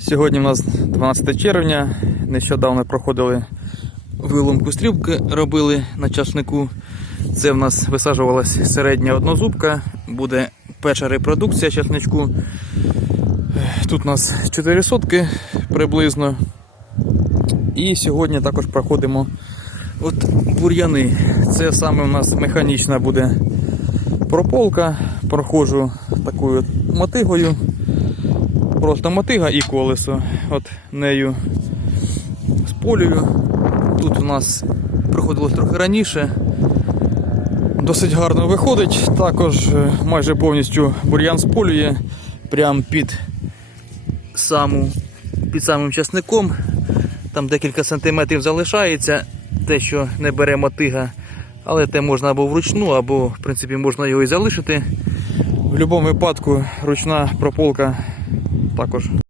Сьогодні у нас 12 червня. Нещодавно проходили виломку стрілки, робили на часнику. Це в нас висаджувалась середня однозубка. Буде перша репродукція часничку. Тут у нас 4 сотки приблизно. І сьогодні також проходимо от бур'яни. Це саме у нас механічна буде прополка. Проходжу такою мотигою. Просто мотига і колесо. От нею сполюю. Тут у нас приходилось трохи раніше. Досить гарно виходить. Також е, майже повністю бур'ян сполює прямо під, саму, під самим часником. Там декілька сантиметрів залишається, те, що не бере мотига. Але те можна або вручну, або в принципі можна його і залишити. В будь-якому випадку ручна прополка також